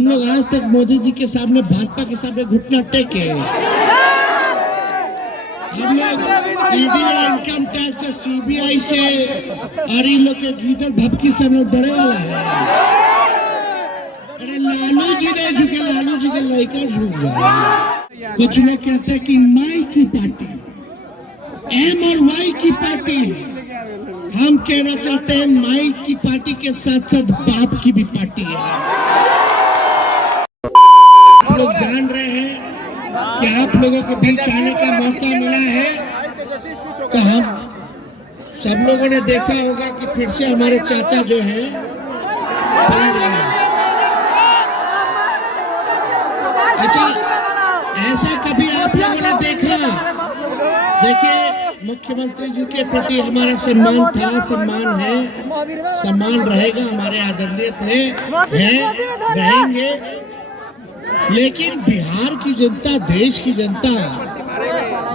हम लोग आज तक मोदी जी के सामने, भाजपा के सामने घुटना टेके। हम लोग ईडी, इनकम टैक्स से, सीबीआई से और इन लोग के गीदड़ भपकी से हम लोग डरे वाला है। अरे लालू जी नहीं झुके, लालू जी के लड़का झुक जाए। कुछ लोग कहते हैं कि माई की पार्टी, एम और वाई की पार्टी है। हम कहना चाहते हैं माई की पार्टी के साथ साथ बाप की भी पार्टी है। आप लोग जान रहे हैं कि आप लोगों के बीच आने का मौका मिला है, तो हम सब लोगों ने देखा होगा कि फिर से हमारे चाचा जो हैं बना रहे हैं। अच्छा, ऐसा कभी आप लोगों ने देखा? देखिए, मुख्यमंत्री जी के प्रति हमारा सम्मान था, सम्मान है, सम्मान रहेगा, हमारे आदरणीय थे, हैं, रहेंगे। लेकिन बिहार की जनता, देश की जनता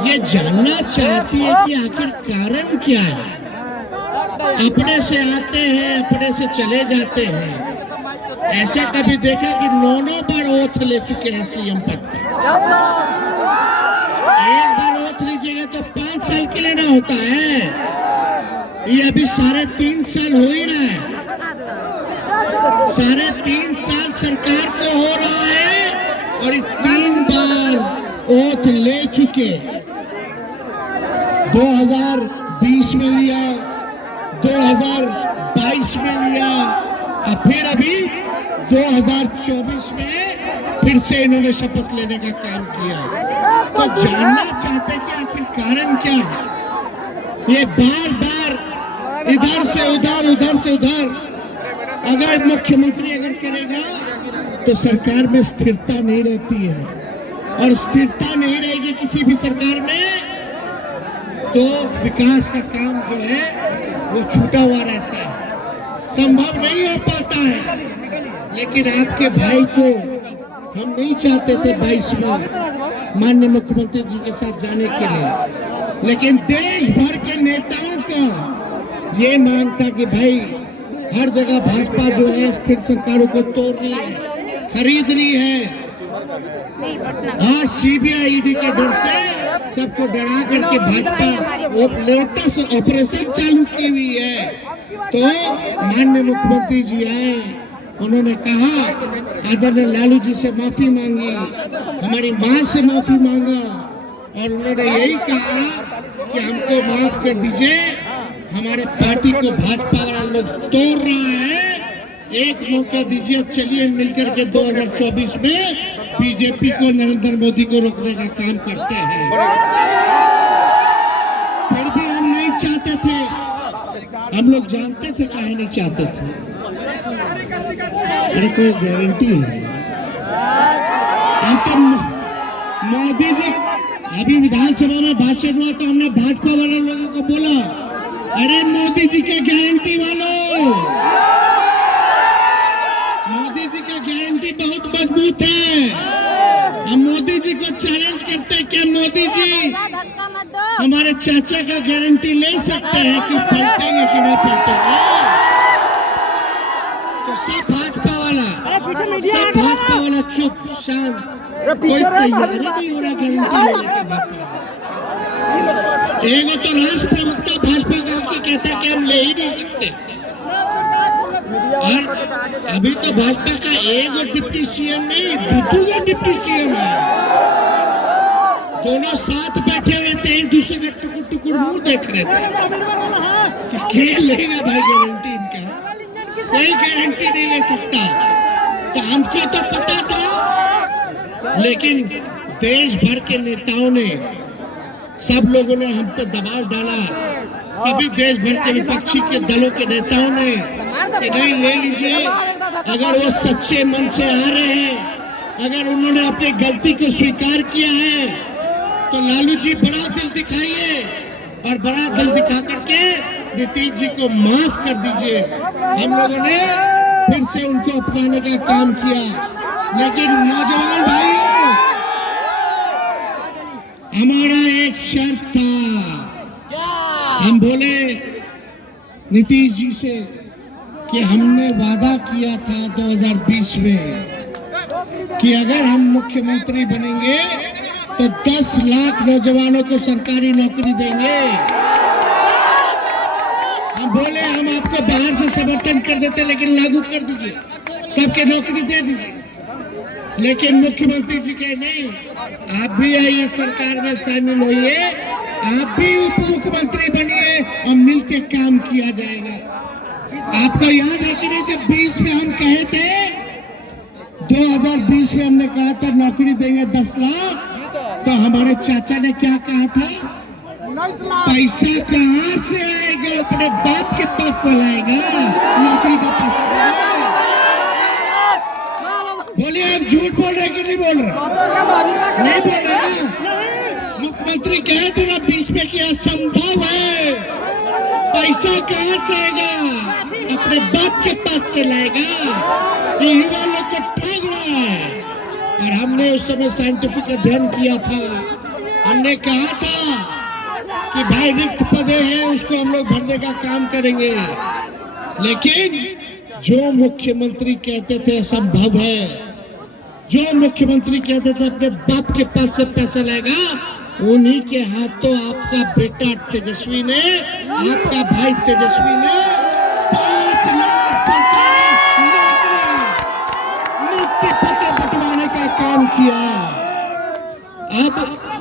ये जानना चाहती है कि आखिर कारण क्या है। अपने से आते हैं, अपने से चले जाते हैं। ऐसा कभी देखा कि 9 बार ओथ ले चुके हैं सीएम पद का। एक बार ओथ लीजिएगा तो 5 साल के लिए ना होता है। ये अभी 3.5 साल हो ही रहा है। 3.5 साल सरकार को हो रहा है और 3 बार ओथ ले चुके। 2020 में लिया, 2022 में लिया और फिर अभी 2024 में फिर से इन्होंने शपथ लेने का काम किया। तो जानना चाहते हैं कि आखिर कारण क्या है। ये बार बार इधर से उधर, उधर से उधर। अगर मुख्यमंत्री अगर करेगा तो सरकार में स्थिरता नहीं रहती है, और स्थिरता नहीं रहेगी किसी भी सरकार में तो विकास का काम जो है वो छूटा हुआ रहता है, संभव नहीं हो पाता है। लेकिन आपके भाई को हम नहीं चाहते थे 22 में माननीय मुख्यमंत्री जी के साथ जाने के लिए, लेकिन देश भर के नेताओं का ये मांग था कि भाई हर जगह भाजपा जो है स्थिर सरकारों को तोड़ रही है, खरीद रही है। आज सीबीआई, ईडी के डर से सबको डरा करके भाजपा लोटस ऑपरेशन चालू की हुई है। तो माननीय मुख्यमंत्री जी आए, उन्होंने कहा, आदरणीय लालू जी से माफी मांगी, हमारी मां से माफी मांगा, और उन्होंने यही कहा कि हमको माफ कर दीजिए, हमारे पार्टी को भाजपा वाला लोग तोड़ रहा है, एक मौका दीजिए, चलिए मिलकर के 2024 में बीजेपी को, नरेंद्र मोदी को रोकने का काम करते हैं। फिर भी हम नहीं चाहते थे, हम लोग जानते थे काहे नहीं चाहते थे। अरे कोई गारंटी है? हम तो मोदी जी अभी विधानसभा में भाषण हुआ तो हमने भाजपा वाले लोगों को बोला, अरे मोदी जी के गारंटी वालों, मोदी जी का गारंटी बहुत मजबूत है। हम मोदी जी को चैलेंज करते हैं, क्या मोदी जी हमारे चाचा का गारंटी ले सकते हैं कि पलटेंगे कि नहीं पलटेंगे? तो सब भाजपा वाला चुप शांत, कोई तैयारी नहीं हो रहा गारंटी लेने का। एक तो राष्ट्र प्रवक्ता भाजपा का कहता है कि हम ले ही नहीं सकते, और अभी तो भाजपा का एक डिप्टी सीएम नहीं, 2 डिप्टी सीएम है। दोनों साथ बैठे हुए थे, एक दूसरे के टुकुर टुकुर मुंह देख रहे थे कि क्या लेगा भाई गारंटी इनका, कोई गारंटी नहीं ले सकता। तो हमको तो पता था, लेकिन देश भर के नेताओं ने, सब लोगों ने हम पे दबाव डाला, सभी देश भर के विपक्षी के दलों के नेताओं ने कि नहीं ले लीजिए। अगर वो सच्चे मन से आ रहे हैं, अगर उन्होंने अपनी गलती को स्वीकार किया है, तो लालू जी बड़ा दिल दिखाइए, और बड़ा दिल दिखा करके नीतीश जी को माफ कर दीजिए। हम लोगों ने फिर से उनको अपनाने का काम किया। लेकिन नौजवान भाइयों, हमारा एक शर्त था, हम बोले नीतीश जी से कि हमने वादा किया था 2020 में कि अगर हम मुख्यमंत्री बनेंगे तो 10 लाख नौजवानों को सरकारी नौकरी देंगे। हम बोले हम आपको बाहर से समर्थन कर देते, लेकिन लागू कर दीजिए, सबके नौकरी दे दीजिए। लेकिन मुख्यमंत्री जी कहे नहीं, आप भी आइए सरकार में शामिल होइए, आप भी उप मुख्यमंत्री बनिए और मिलकर काम किया जाएगा। आपको याद है कि नहीं, जब 20 में हम कहे थे, 2020 में हमने कहा था नौकरी देंगे 10 लाख, तो हमारे चाचा ने क्या कहा था, पैसा कहाँ से आएगा, अपने बाप के पास चलाएगा नौकरी का पैसा देगा। बोलिए आप झूठ बोल रहे कि नहीं बोल रहे? नहीं बोल रहे ना। मुख्यमंत्री कहे थे ना 20 में कि असंभव है, पैसा कहाँ से आएगा, अपने बाप के पास चलाएगा। ये युवा लोग को ठग रहा है। और हमने उस समय साइंटिफिक अध्ययन किया था, हमने कहा था कि भाई रिक्त पदे हैं उसको हम लोग भरने का काम करेंगे, लेकिन जो मुख्यमंत्री कहते थे असंभव है, जो मुख्यमंत्री कहते थे अपने बाप के पास से पैसा लाएगा, उन्हीं के हाथों आपका बेटा तेजस्वी ने, आपका भाई तेजस्वी ने 5 लाख सरकारी नियुक्ति पत्र बंटवाने का काम किया। अब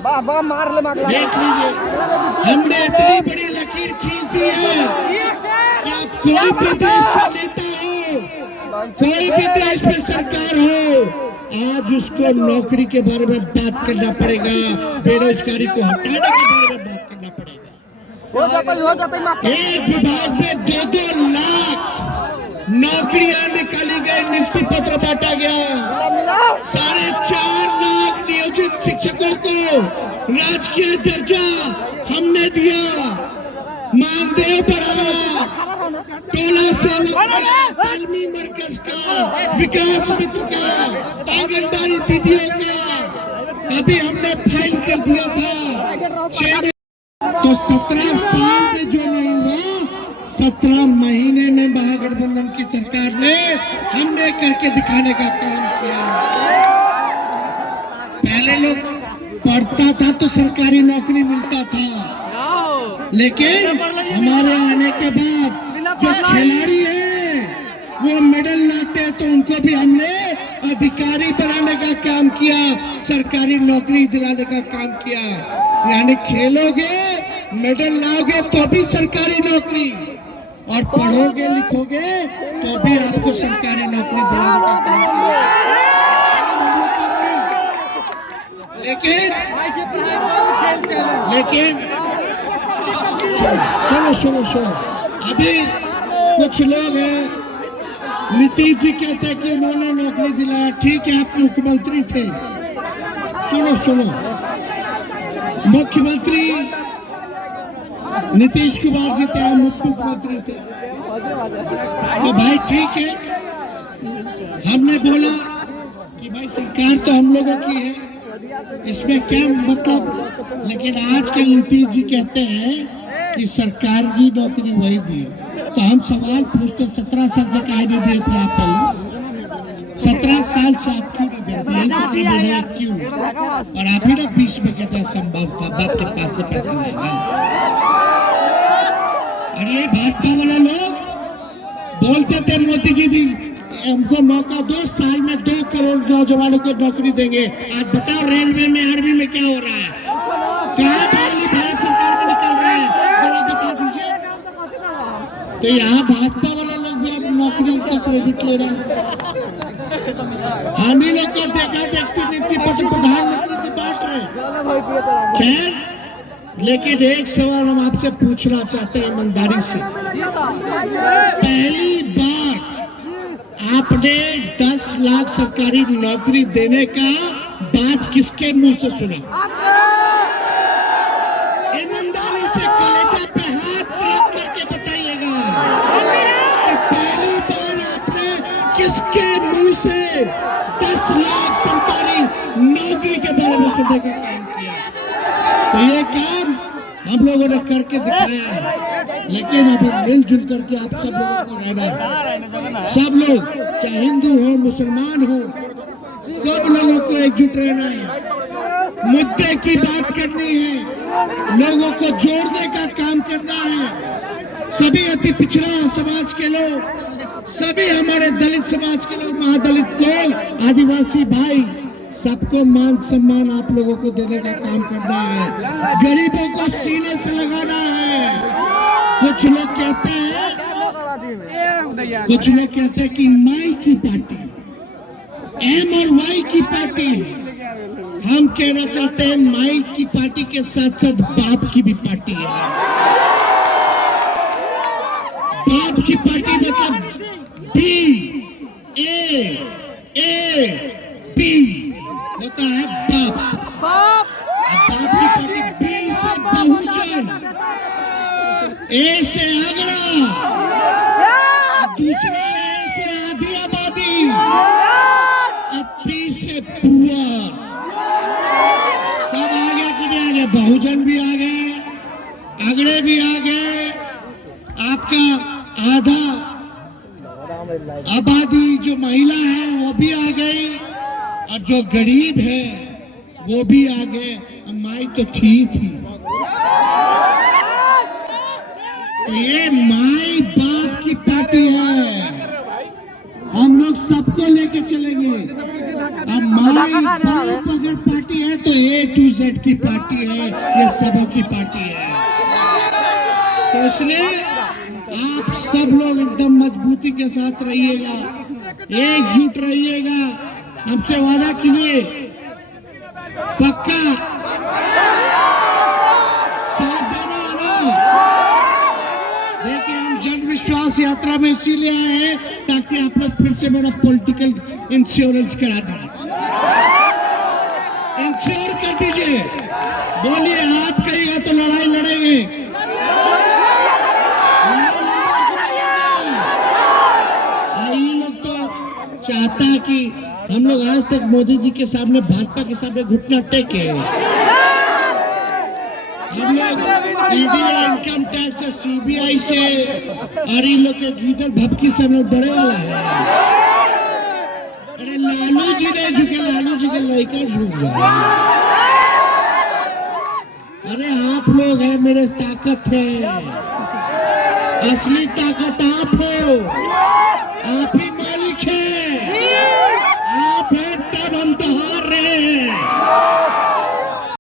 देख लीजिए, हमने इतनी बड़ी लकीर खींच दी है कि आप कोई भी देश का नेता हो, कोई भी देश में सरकार हो, आज उसको नौकरी के बारे में बात करना पड़ेगा, बेरोजगारी को हटाने के बारे में बात करना पड़ेगा। एक विभाग में 2-2 लाख नौकरियां निकाली गई, नियुक्ति पत्र बांटा गया। 4.5 लाख नियोजित शिक्षकों को राजकीय दर्जा हमने दिया, मानदेय बढ़ाया, टोला सेवा, तालमी मरकज का, विकास मित्र का, आंगनबाड़ी दीदियों का अभी हमने फाइल कर दिया था 6। तो 17 साल में जो नहीं हुआ, 17 महीने में महागठबंधन की सरकार ने हमने करके दिखाने का काम किया। पहले लोग पढ़ता था तो सरकारी नौकरी मिलता था, लेकिन हमारे आने के बाद जो खिलाड़ी हैं वो मेडल लाते हैं, तो उनको भी हमने अधिकारी बनाने का काम किया, सरकारी नौकरी दिलाने का काम किया। यानी खेलोगे, मेडल लाओगे तो भी सरकारी नौकरी, और पढ़ोगे लिखोगे तो भी आपको सरकारी नौकरी दिलाने का काम किया। लेकिन सुनो, अभी कुछ लोग हैं, नीतीश जी कहते हैं कि उन्होंने नौकरी दिलाया, ठीक है आप मुख्यमंत्री थे। सुनो, मुख्यमंत्री नीतीश कुमार जी थे, हम उप मुख्यमंत्री थे, तो भाई ठीक है, हमने बोला कि भाई सरकार तो हम लोगों की है, इसमें क्या मतलब। लेकिन आज के नीतीश जी कहते हैं कि सरकार की नौकरी वही दी, तो हम सवाल पूछते 17 साल से काहे नहीं दिए थे आप पहले? 17 साल से आप क्यों नहीं दे रहे थे? क्यों? और आप ही ना 20 में कहते हैं संभव था, बाप के पास से पैसा लाएगा। और ये भाजपा वाला लोग बोलते थे मोदी जी हमको मौका दो, साल में 2 करोड़ नौजवानों को नौकरी देंगे। आज बताओ रेलवे में, आर्मी में क्या हो रहा है? कहाँ भारत सरकार में निकल रहा है, जरा बता दीजिए। तो यहाँ भाजपा वाला लोग भी अब नौकरी का क्रेडिट ले रहे हैं। हम ही लोग को देखा देखती नियुक्ति पत्र प्रधानमंत्री से बांट रहे। खैर, लेकिन एक सवाल हम आपसे पूछना चाहते हैं ईमानदारी से। पहली बार आपने 10 लाख सरकारी नौकरी देने का बात किसके मुंह से सुना? ईमानदारी से कलेजा पे हाथ रख करके बताइएगा कि पहली बार आपने किसके मुंह से 10 लाख सरकारी नौकरी के बारे में सुनने का काम किया। तो ये काम हम लोगों ने करके दिखाया है, लेकिन अभी मिलजुल करके आप सब लोगों को रहना है। सब लोग, चाहे हिंदू हो, मुसलमान हो, सब लोगों को एकजुट रहना है, मुद्दे की बात करनी है, लोगों को जोड़ने का काम करना है। सभी अति पिछड़ा समाज के लोग, सभी हमारे दलित समाज के लोग, महादलित लोग, आदिवासी भाई, सबको मान सम्मान आप लोगों को देने का काम करना है। गरीबों को सीने से लगाना है। कुछ लोग कहते हैं कि माई की पार्टी, एम और वाई की पार्टी है। हम कहना चाहते हैं माई की पार्टी के साथ साथ बाप की भी पार्टी है। बाप की पार्टी मतलब B होता है बाप। बाप की पार्टी B से बहुजन, A से आगरा, दूसरा A से आधी आबादी, और P से पुअर। सब आ गए कि नहीं आ गए? बहुजन भी आ गए, आगरे भी आ गए, आपका आधा आबादी जो महिला है वो भी आ गई, और जो गरीब है वो भी आ गए। माई तो थी। तो ये माई बाप की पार्टी है, हम लोग सबको लेके चलेंगे। अब माई बाप अगर पार्टी है तो A to Z की पार्टी है, ये सबों की पार्टी है। तो इसलिए आप सब लोग एकदम मजबूती के साथ रहिएगा, एकजुट रहिएगा। हमसे वादा कीजिए, पक्का साथ देना है। देखिए, हम जन विश्वास यात्रा में इसीलिए आए हैं ताकि आप लोग फिर से मेरा पॉलिटिकल इंश्योरेंस करा दें। इंश्योर कर दीजिए, बोलिए आप कहिएगा तो लड़ाई लड़ेंगे। ये लोग तो चाहता है कि हम लोग आज तक मोदी जी के सामने, भाजपा के सामने घुटना टेके। हम लोग इंडिया इनकम टैक्स से, CBI से, और इन लोग के गीदड़ भपकी से हम लोग डरे वाला है। अरे लालू जी नहीं झुके, लालू जी के लड़का झुक जाए। अरे आप लोग हैं, मेरे ताकत है, असली ताकत आप हो, आप ही